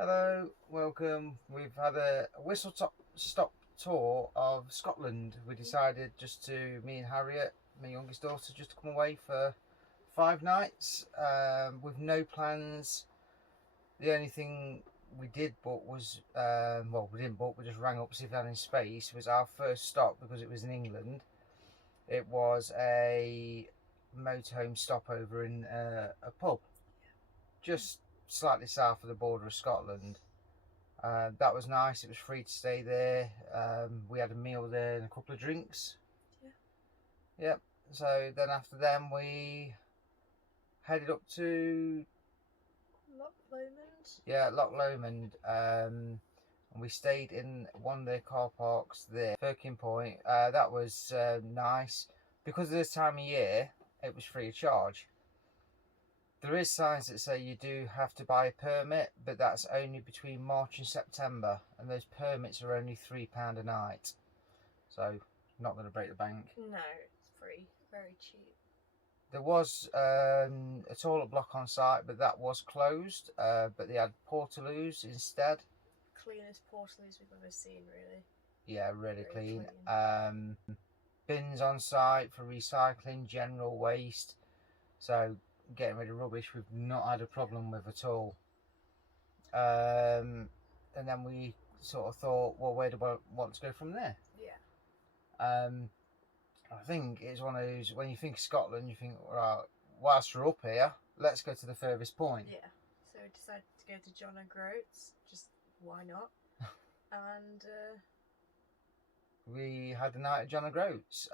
Hello, welcome. We've had a stop tour of Scotland. We decided me and Harriet, my youngest daughter, just to come away for 5 nights with no plans. The only thing we did book was, we didn't book, we just rang up to see if they had any space. It was our first stop because it was in England. It was a motorhome stopover in a pub just slightly south of the border of Scotland. That was nice. It was free to stay there. We had a meal there and a couple of drinks. Yep. So then after them we headed up to Loch Lomond. Yeah, Loch Lomond. And we stayed in one of their car parks there, Firkin Point. That was nice because of this time of year. It was free of charge. There is signs that say you do have to buy a permit, but that's only between March and September, and those permits are only £3 a night. So, not going to break the bank. No, it's free. Very cheap. There was a toilet block on site, but that was closed. But they had portaloos instead. Cleanest portaloos we've ever seen, really. Yeah, really clean. Bins on site for recycling, general waste. So, getting rid of rubbish we've not had a problem with at all. And then we sort of thought, well, where do I want to go from there? Yeah. I think it's one of those, when you think of Scotland, you think, right, whilst we're up here, let's go to the furthest point. Yeah. So we decided to go to John O'Groats. Just why not? And we had a night at John O'Groats.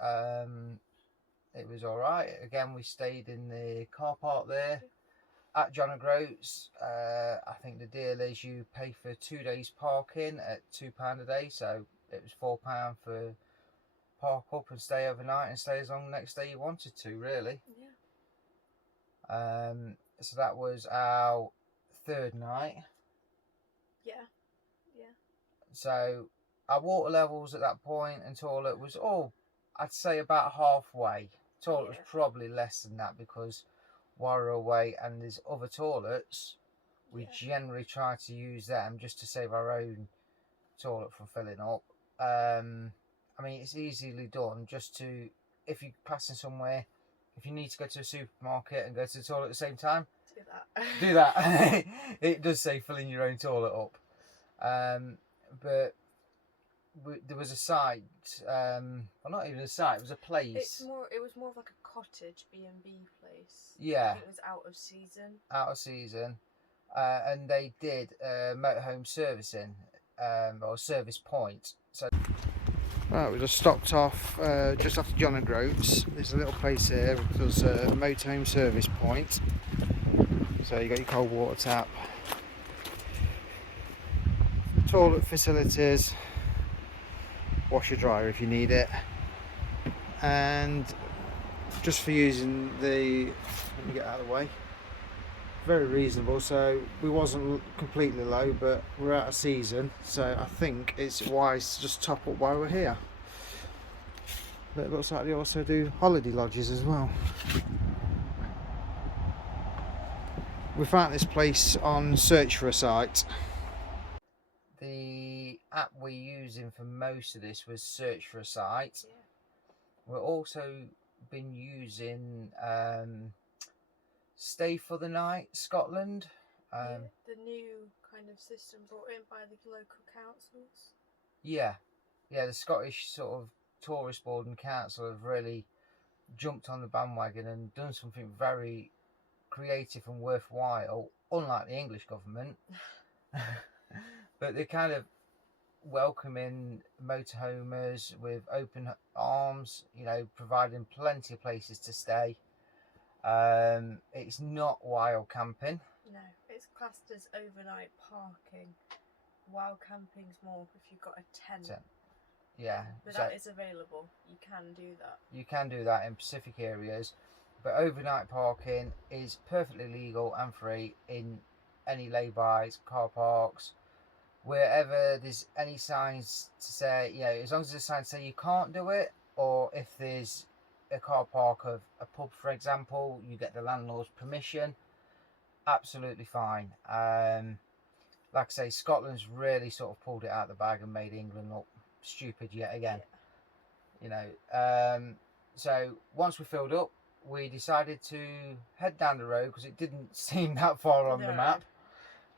It was all right. Again, we stayed in the car park there at John O'Groats. I think the deal is you pay for 2 days parking at £2 a day, so it was £4 for park up and stay overnight and stay as long the next day you wanted to, really. Yeah. So that was our third night. Yeah. Yeah. So our water levels at that point and toilet was I'd say about halfway. Toilet was probably less than that because while we're away and there's other toilets, we generally try to use them just to save our own toilet from filling up. I mean, it's easily done just to, if you're passing somewhere, if you need to go to a supermarket and go to the toilet at the same time, do that. It does say filling your own toilet up. But there was a site, well, not even a site, it was a place. It was more of like a cottage B&B place. Yeah. I think it was out of season. Out of season. And they did motorhome servicing, or service point. So, right, we just stopped off just after John O'Groats. There's a little place here which does a motorhome service point. So you got your cold water tap, toilet facilities, washer dryer if you need it, and just for using the, let me get out of the way, very reasonable. So we wasn't completely low, but we're out of season, so I think it's wise to just top up while we're here. But it looks like they also do holiday lodges as well. We found this place on Search for a Site. The app we're using for most of this was Search for a Site. Yeah. We've also been using Stay for the Night Scotland. The new kind of system brought in by the local councils. Yeah, the Scottish sort of tourist board and council have really jumped on the bandwagon and done something very creative and worthwhile, unlike the English government. But they're kind of welcoming motorhomers with open arms, providing plenty of places to stay. It's not wild camping. No, it's classed as overnight parking. Wild camping's more if you've got a tent. Yeah. But that is available. You can do that. You can do that in Pacific areas. But overnight parking is perfectly legal and free in any lay-bys, car parks, wherever there's any signs to say, as long as there's a sign to say you can't do it, or if there's a car park of a pub, for example, you get the landlord's permission, absolutely fine. like I say, Scotland's really sort of pulled it out of the bag and made England look stupid yet again. You know, so once we filled up, we decided to head down the road because it didn't seem that far on the map.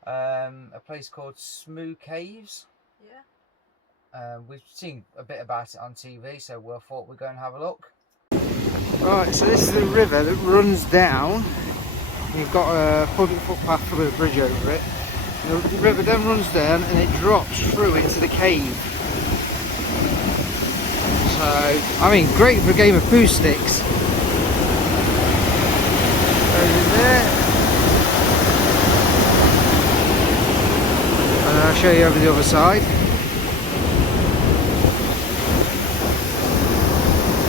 A place called Smoo Caves. Yeah. We've seen a bit about it on TV, so we thought we'd go and have a look. Right, so this is the river that runs down. You've got a public footpath with a bridge over it. The river then runs down and it drops through into the cave. So, I mean, great for a game of poo sticks. Goes in there. And I'll show you over the other side.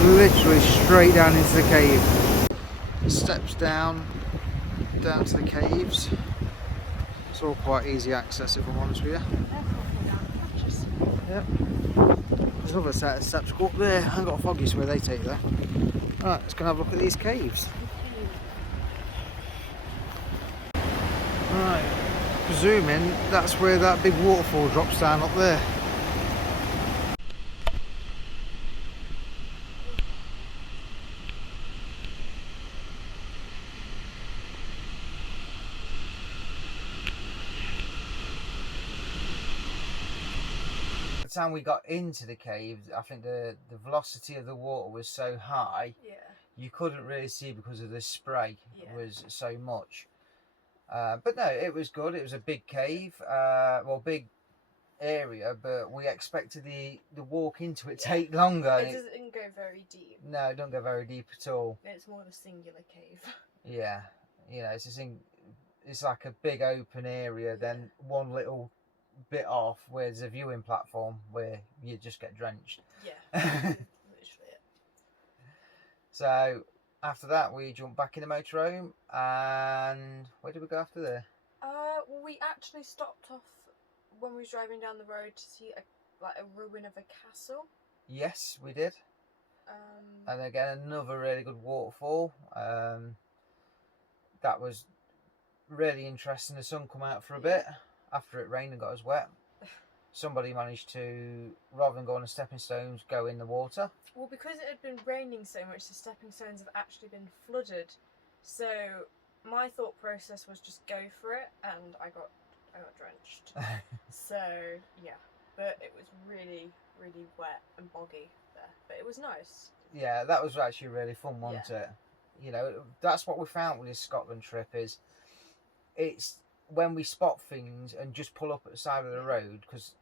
Literally straight down into the cave. Steps down to the caves. It's all quite easy access if I'm honest with you. Yep. There's another set of steps go up there. I haven't got a foggies where they take there. Right, let's go and have a look at these caves. Right, presuming that's where that big waterfall drops down up there. The time we got into the cave, I think the velocity of the water was so high, you couldn't really see because of the spray was so much. But no, it was good. It was a big cave, well, big area, but we expected the walk into it take longer. It doesn't go very deep. No, it don't go very deep at all. It's more of a singular cave. Yeah, you know, it's like a big open area, then one little bit off where there's a viewing platform where you just get drenched. Yeah, literally it. So after that we jumped back in the motorhome, and where did we go after there? Well, we actually stopped off when we was driving down the road to see a ruin of a castle. Yes, we did. And again, another really good waterfall. That was really interesting. The sun come out for a bit after it rained and got us wet. Somebody managed to, rather than go on the stepping stones, go in the water. Well, because it had been raining so much, the stepping stones have actually been flooded. So my thought process was just go for it, and I got drenched. So yeah, but it was really, really wet and boggy there. But it was nice. Yeah, that was actually really fun, wasn't it? You know, that's what we found with this Scotland trip is, it's when we spot things and just pull up at the side of the road, because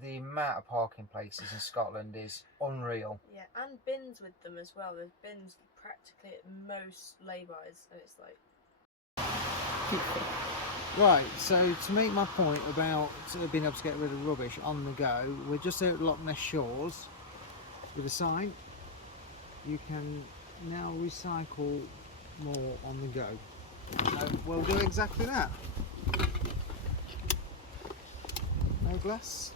the amount of parking places in Scotland is unreal. Yeah, and bins with them as well. There's bins practically at most lay-bys, and it's like... Right, so to make my point about being able to get rid of rubbish on the go, we're just out at Loch Ness Shores with a sign. You can now recycle more on the go. So we'll do exactly that. No glass.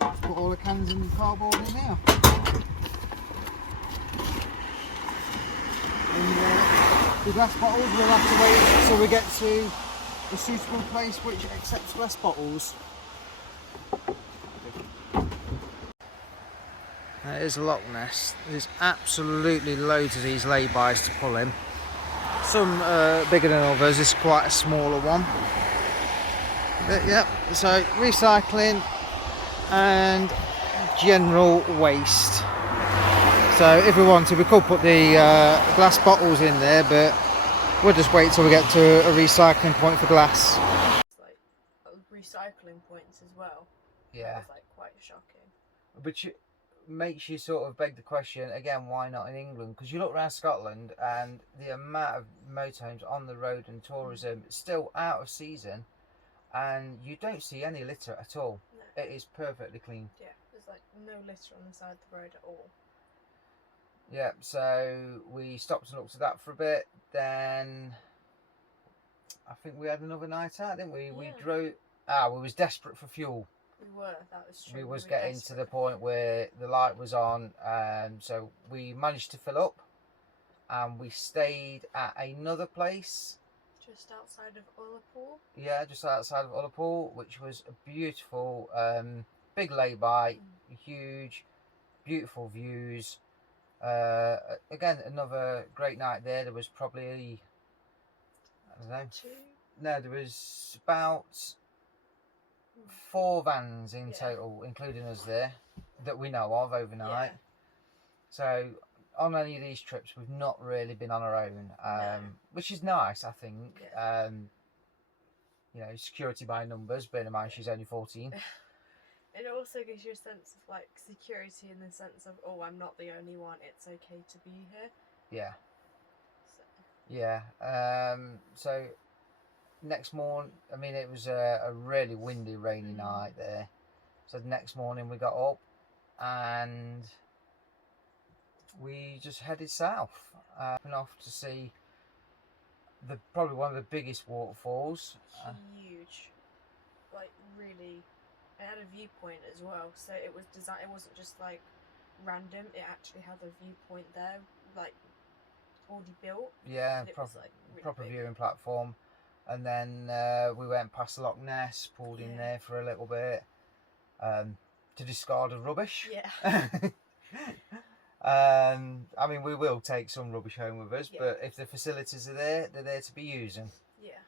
Let's put all the cans and cardboard in now. And the glass bottles, we'll have to wait until we get to a suitable place which accepts glass bottles. Here's Loch Ness. There's absolutely loads of these lay-bys to pull in. Some bigger than others. This is quite a smaller one. But yep, so recycling and general waste. So if we wanted, we could put the glass bottles in there, but we'll just wait till we get to a recycling point for glass. It's like recycling points as well. Yeah. It's like quite shocking. But it makes you sort of beg the question again, why not in England? Because you look around Scotland and the amount of motorhomes on the road and tourism still out of season, and you don't see any litter at all. No. It is perfectly clean. Yeah, there's like no litter on the side of the road at all. Yeah, so we stopped and looked at that for a bit. Then I think we had another night out, didn't we? Yeah. We drove. We was desperate for fuel. We were, that was true. We was were getting desperate. to the point where the light was on, so we managed to fill up, and we stayed at another place just outside of Ullapool. Yeah, just outside of Ullapool, which was a beautiful, big lay-by, huge, beautiful views. Again, another great night there. There was probably, I don't know, no, there was about 4 vans in total, including us there, that we know of overnight. Yeah. So on any of these trips, we've not really been on our own, which is nice, I think. Yeah. You know, security by numbers, bearing in mind she's only 14. It also gives you a sense of like security in the sense of, oh, I'm not the only one, it's okay to be here. Yeah. So. Yeah. So next morning, I mean, it was a really windy, rainy night there. So the next morning we got up and we just headed south, and off to see probably one of the biggest waterfalls. Huge, like really. It had a viewpoint as well, so it was designed. It wasn't just like random. It actually had a viewpoint there, like already built. Yeah, It was, like, really proper big. viewing platform. And then we went past Loch Ness, pulled in there for a little bit to discard of rubbish. Yeah. I mean, we will take some rubbish home with us, but if the facilities are there, they're there to be using. Yeah.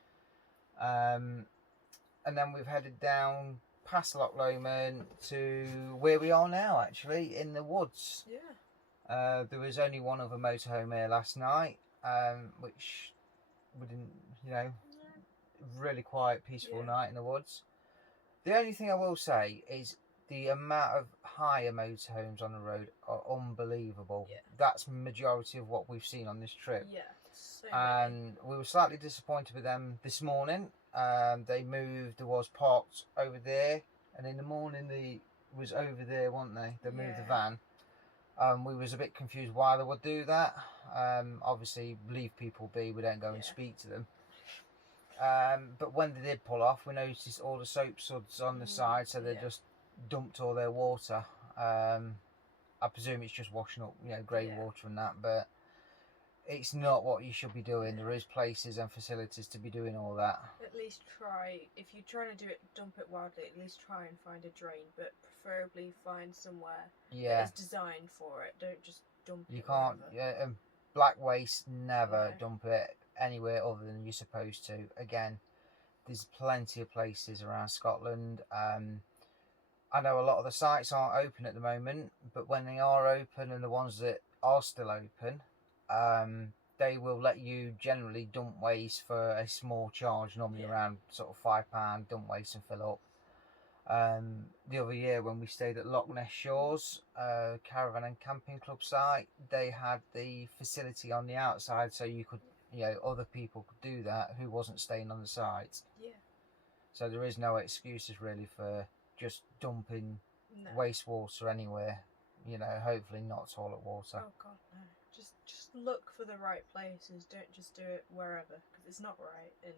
And then we've headed down past Loch Lomond to where we are now, actually, in the woods. Yeah. There was only one other motorhome here last night, which we didn't, you know, really quiet, peaceful night in the woods. The only thing I will say is the amount of hire motorhomes on the road are unbelievable. Yeah. That's majority of what we've seen on this trip. Yeah. So And we were slightly disappointed with them this morning. They moved, there was parked over there, and in the morning they was over there, weren't they? They moved the van. We was a bit confused why they would do that. Obviously leave people be, we don't go and speak to them. But when they did pull off, we noticed all the soap suds on the side, so they just dumped all their water. I presume it's just washing up, you know, grey water and that, but it's not what you should be doing. There is places and facilities to be doing all that. At least try, if you're trying to do it, dump it wildly, at least try and find a drain, but preferably find somewhere that is designed for it. Don't just dump it. You can't, black waste, never dump it anywhere other than you're supposed to. Again, there's plenty of places around Scotland. I know a lot of the sites aren't open at the moment, but when they are open, and the ones that are still open, they will let you generally dump waste for a small charge, normally around sort of £5, dump waste and fill up. The other year when we stayed at Loch Ness Shores, caravan and camping club site, they had the facility on the outside, so you could, you know, other people could do that who wasn't staying on the site. Yeah. So there is no excuses really for just dumping wastewater anywhere. You know, hopefully not toilet water. Oh God, no. Just look for the right places. Don't just do it wherever, because it's not right and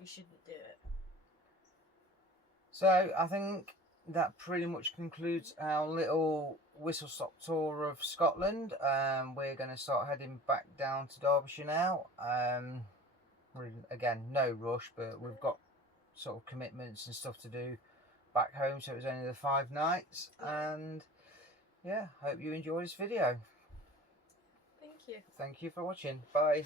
you shouldn't do it. So I think that pretty much concludes our little whistle-stop tour of Scotland. We're going to start heading back down to Derbyshire now. Again, no rush, but we've got sort of commitments and stuff to do back home, so it was only the 5 nights. And yeah, hope you enjoy this video. Thank you. Thank you for watching. Bye.